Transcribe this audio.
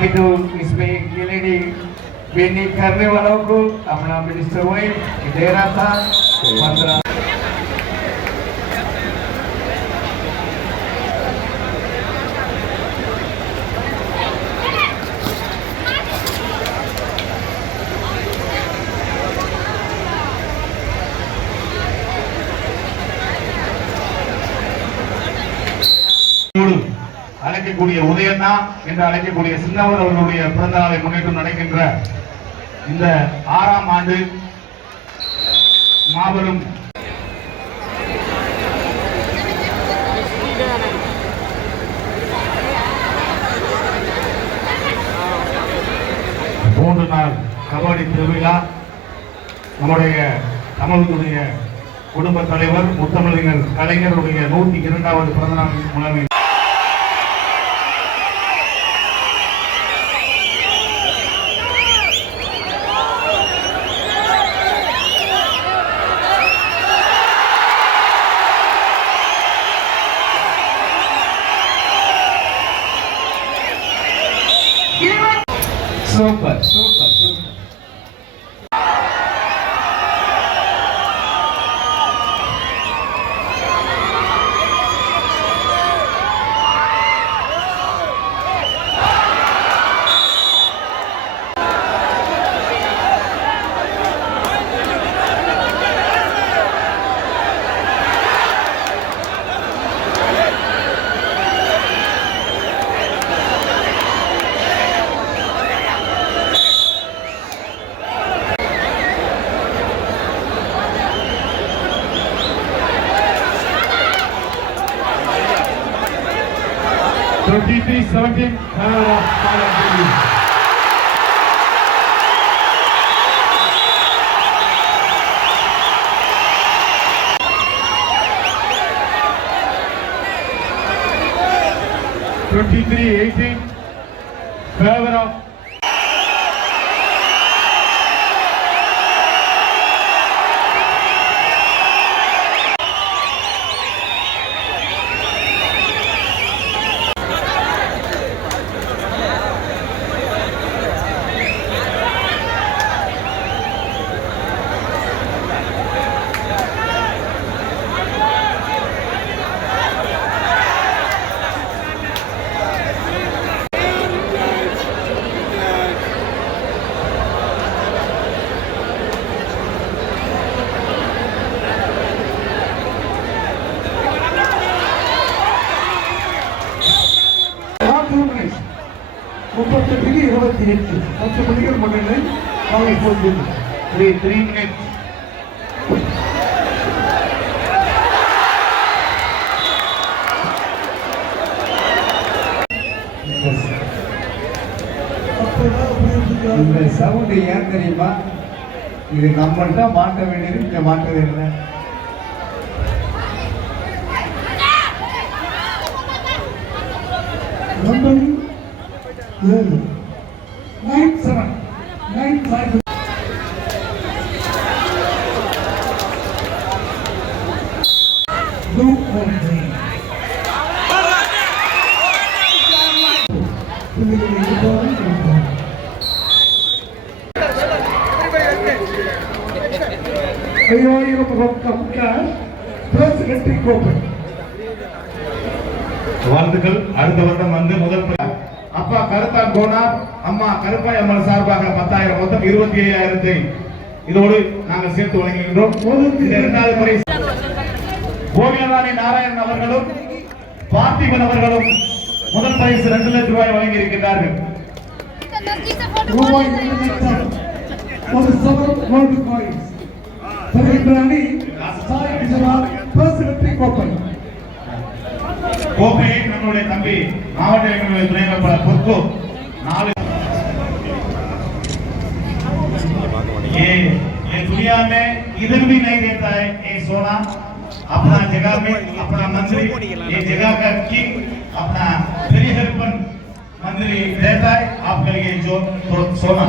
मित्रों इसमें गिलेडी बेनी करने वालों को अपना मिनिस्टर वाइफ डेरा था पंद्रह அழைக்கக்கூடிய உதயண்ணா என்று அழைக்கக்கூடிய சின்னவர் அவர்களுடைய பிறந்த நாளை முன்னிட்டு நடக்கின்ற இந்த ஆறாம் ஆண்டு மாபெரும் மூன்று நாள் கபடி திருவிழா. நம்முடைய தமிழுடைய குடும்ப தலைவர் முத்தமிழர் கலைஞருடைய நூற்றி இரண்டாவது பிறந்தநாள் முழமை ચોપન So DP 17, Canada, Twenty-three, eighteen, favor of முப்பத்தெட்டுக்கு இருபத்தி எட்டு. பத்து மணிகள் முன்னிலை நாளை போகிறது three, three minutes. இந்த சவுண்ட் ஏன் தெரியுமா? இது நம்மள்ட்ட மாட்ட வேண்டியது இங்க மாட்டது இல்லை ஏழு nine seven nine five Blue green? ஐயாயிரம் ரொக்கம் கேஷ் பிளஸ் வெற்றி கோப்பை வாழ்த்துக்கள். அடுத்த வருடம் வந்து முதல் அப்பா கருத்தான் போனார். அம்மா கருப்பாய் அம்மன் சார்பாக பத்தாயிரம் மொத்தம் இருபத்தி ஐயாயிரத்தை இதோடு நாங்கள் சேர்த்து வழங்குகின்றோம். இரண்டாவது முறை கோவிந்தராணி நாராயணன் அவர்களும் பார்த்திபன் அவர்களும் முதல் பரிசு ரெண்டு லட்சம் ரூபாய் வழங்கி இருக்கின்றார்கள் ரூபாய் ஒரு சவரம் கோல்டு காயின்ஸ் பெறுகின்ற அணி சாய் விஜயலால் பிளஸ் வெற்றி கோப்பை. கோப்பையை நம்மளுடைய தம்பி மாவட்ட இளைஞர்கள் துணை வேட்பாளர் பொற்கோ நாலு ये ये दुनिया में इधर भी नहीं देता है ये सोना अपना जगह में अपना मंत्री ये जगह का किंग अपना वेरी हेल्पन मंत्री देता है आपके लिए जो तो सोना